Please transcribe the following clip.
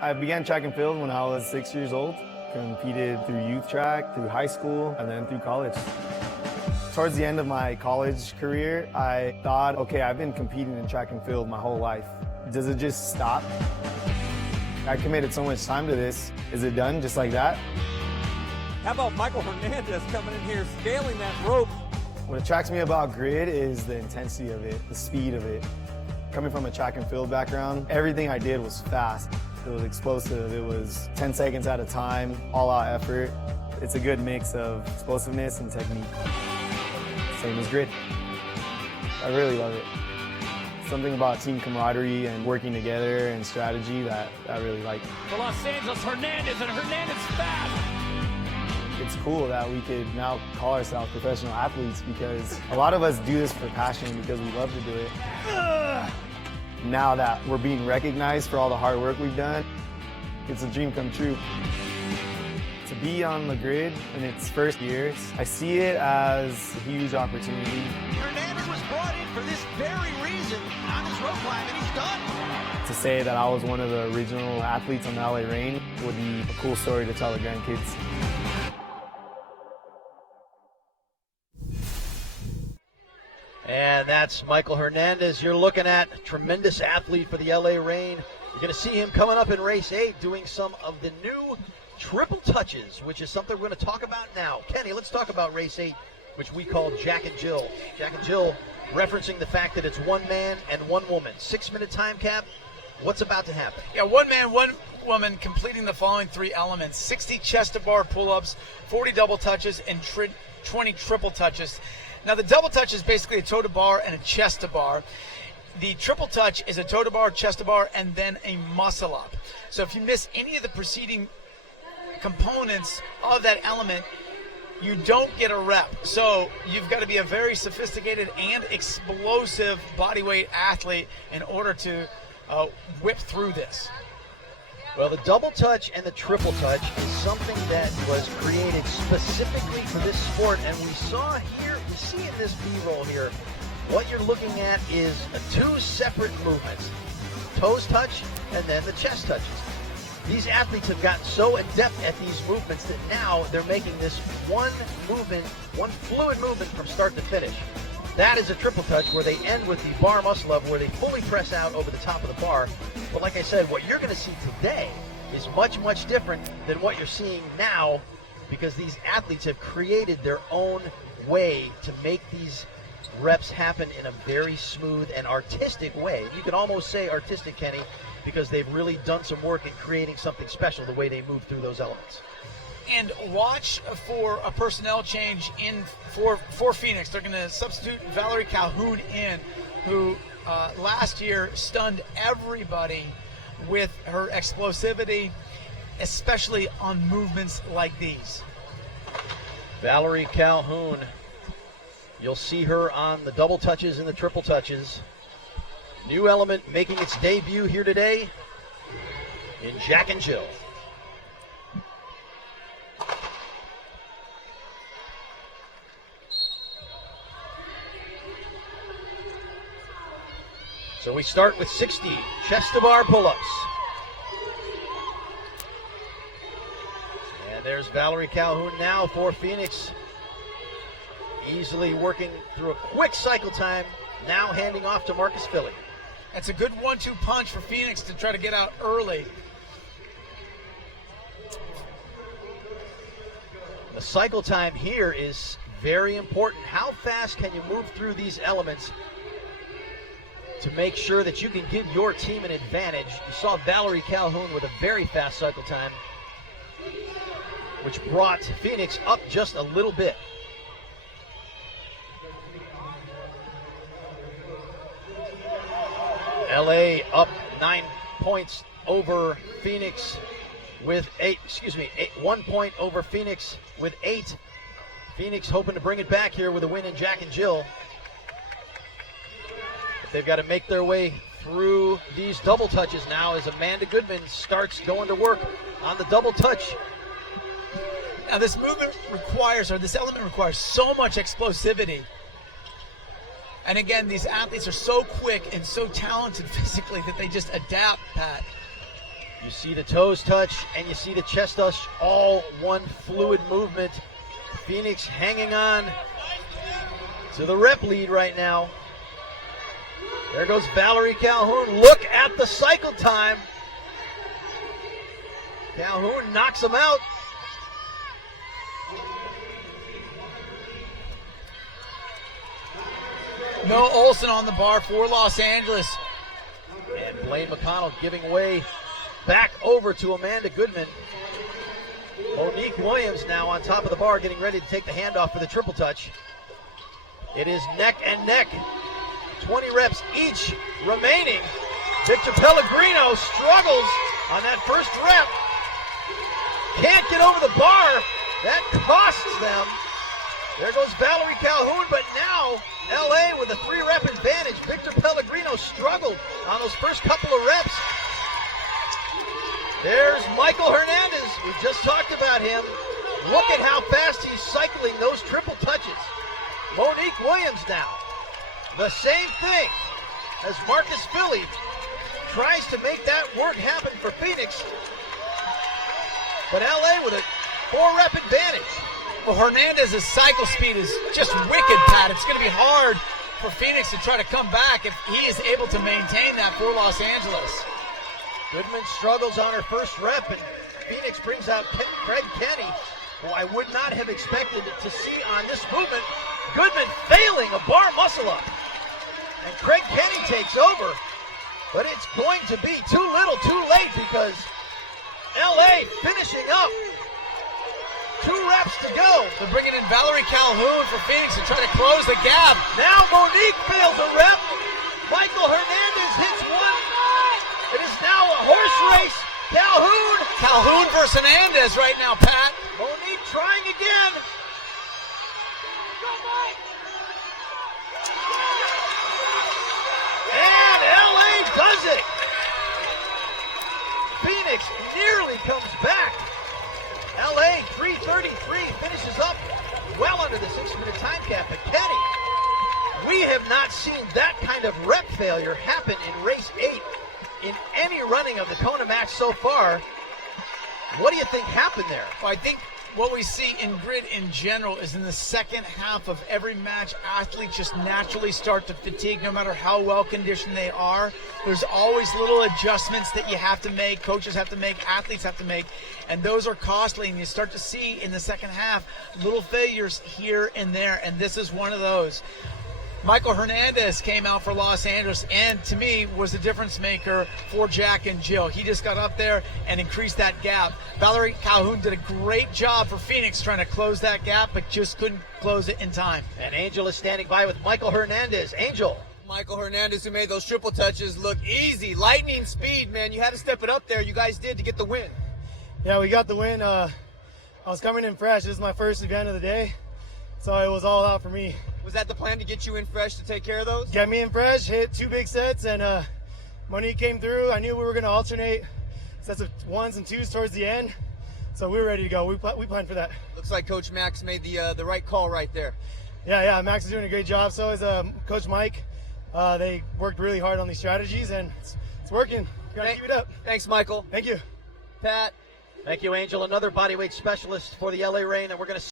I began track and field when I was 6 years old. Competed through youth track, through high school, and then through college. Towards the end of my college career, I thought, okay, I've been competing in track and field my whole life. Does it just stop? I committed so much time to this. Is it done just like that? How about Michael Hernandez coming in here, scaling that rope? What attracts me about grid is the intensity of it, the speed of it. Coming from a track and field background, everything I did was fast. It was explosive. It was 10 seconds at a time, all-out effort. It's a good mix of explosiveness and technique. Same as grid. I really love it. Something about team camaraderie and working together and strategy that I really like. For Los Angeles, Hernandez, and Hernandez fast. It's cool that we could now call ourselves professional athletes because a lot of us do this for passion because we love to do it. Now that we're being recognized for all the hard work we've done, it's a dream come true. To be on the grid in its first years, I see it as a huge opportunity. Hernandez was brought in for this very reason on his rope climb, and he's done. To say that I was one of the original athletes on the LA Reign would be a cool story to tell the grandkids. And that's Michael Hernandez. You're looking at a tremendous athlete for the LA Reign. You're going to see him coming up in race 8 doing some of the new triple touches, which is something we're going to talk about now. Kenny, let's talk about race 8, which we call Jack and Jill. Jack and Jill referencing the fact that it's one man and one woman. 6-minute time cap. What's about to happen? Yeah, one man, one woman completing the following 3 elements: 60 chest-to-bar pull-ups, 40 double touches, and 20 triple touches. Now, the double touch is basically a toe-to-bar and a chest-to-bar. The triple touch is a toe-to-bar, chest-to-bar, and then a muscle-up. So if you miss any of the preceding components of that element, you don't get a rep. So you've got to be a very sophisticated and explosive bodyweight athlete in order to whip through this. Well, the double touch and the triple touch is something that was created specifically for this sport, and we saw here, we see in this B-roll here, what you're looking at is 2 separate movements: toes touch and then the chest touches. These athletes have gotten so adept at these movements that now they're making this one movement, one fluid movement from start to finish. That is a triple touch where they end with the bar muscle up, where they fully press out over the top of the bar. But like I said, what you're going to see today is much, much different than what you're seeing now, because these athletes have created their own way to make these reps happen in a very smooth and artistic way. You could almost say artistic, Kenny, because they've really done some work in creating something special the way they move through those elements. And watch for a personnel change for Phoenix. They're going to substitute Valerie Calhoun in, who last year stunned everybody with her explosivity, especially on movements like these. Valerie Calhoun, you'll see her on the double touches and the triple touches. New element making its debut here today in Jack and Jill. So we start with 60 chest-to-bar pull-ups. And there's Valerie Calhoun now for Phoenix. Easily working through a quick cycle time, now handing off to Marcus Philly. That's a good 1-2 punch for Phoenix to try to get out early. The cycle time here is very important. How fast can you move through these elements to make sure that you can give your team an advantage? You saw Valerie Calhoun with a very fast cycle time, which brought Phoenix up just a little bit. LA up 9 points over Phoenix with 8, 1 point over Phoenix with 8. Phoenix hoping to bring it back here with a win in Jack and Jill. They've got to make their way through these double touches now as Amanda Goodman starts going to work on the double touch. Now this movement requires, or this element requires, so much explosivity. And again, these athletes are so quick and so talented physically that they just adapt, Pat. You see the toes touch and you see the chest touch, all one fluid movement. Phoenix hanging on to the rep lead right now. There goes Valerie Calhoun. Look at the cycle time. Calhoun knocks him out. No Olsen on the bar for Los Angeles. And Blaine McConnell giving way back over to Amanda Goodman. Monique Williams now on top of the bar, getting ready to take the handoff for the triple touch. It is neck and neck. 20 reps each remaining. Victor Pellegrino struggles on that first rep. Can't get over the bar. That costs them. There goes Valerie Calhoun, but now LA with a 3-rep advantage. Victor Pellegrino struggled on those first couple of reps. There's Michael Hernandez. We just talked about him. Look at how fast he's cycling those triple touches. Monique Williams now. The same thing as Marcus Philly tries to make that work happen for Phoenix. But LA with a 4-rep advantage. Well, Hernandez's cycle speed is just wicked, Pat. It's going to be hard for Phoenix to try to come back if he is able to maintain that for Los Angeles. Goodman struggles on her first rep, and Phoenix brings out Craig Kenny, who I would not have expected to see on this movement. Goodman failing a bar muscle up. And Craig Kenny takes over, but it's going to be too little too late because LA finishing up. 2 reps to go. They're bringing in Valerie Calhoun for Phoenix to try to close the gap. Now Monique fails a rep. Michael Hernandez hits one. It is now a horse race. Calhoun versus Hernandez right now, Pat. Monique trying again. And LA does it. Phoenix nearly comes back. LA 3:33 finishes up well under the 6-minute time cap. But Kenny, we have not seen that kind of rep failure happen in race 8 in any running of the Kona match so far. What do you think happened there? Well, I think what we see in grid in general is in the second half of every match, athletes just naturally start to fatigue no matter how well conditioned they are. There's always little adjustments that you have to make, coaches have to make, athletes have to make, and those are costly. And you start to see in the second half little failures here and there, and this is one of those. Michael Hernandez came out for Los Angeles and, to me, was the difference maker for Jack and Jill. He just got up there and increased that gap. Valerie Calhoun did a great job for Phoenix trying to close that gap, but just couldn't close it in time. And Angel is standing by with Michael Hernandez. Angel. Michael Hernandez, who made those triple touches look easy. Lightning speed, man. You had to step it up there. You guys did to get the win. Yeah, we got the win. I was coming in fresh. This is my first event of the day, so it was all out for me. Was that the plan, to get you in fresh to take care of those? Get me in fresh, hit 2 big sets, and Monique came through. I knew we were going to alternate sets of 1s and 2s towards the end, so we were ready to go. We planned for that. Looks like Coach Max made the right call right there. Yeah, Max is doing a great job. So is Coach Mike. They worked really hard on these strategies, and it's working. Got to keep it up. Thanks, Michael. Thank you. Pat. Thank you, Angel. Another bodyweight specialist for the LA Reign, and we're going to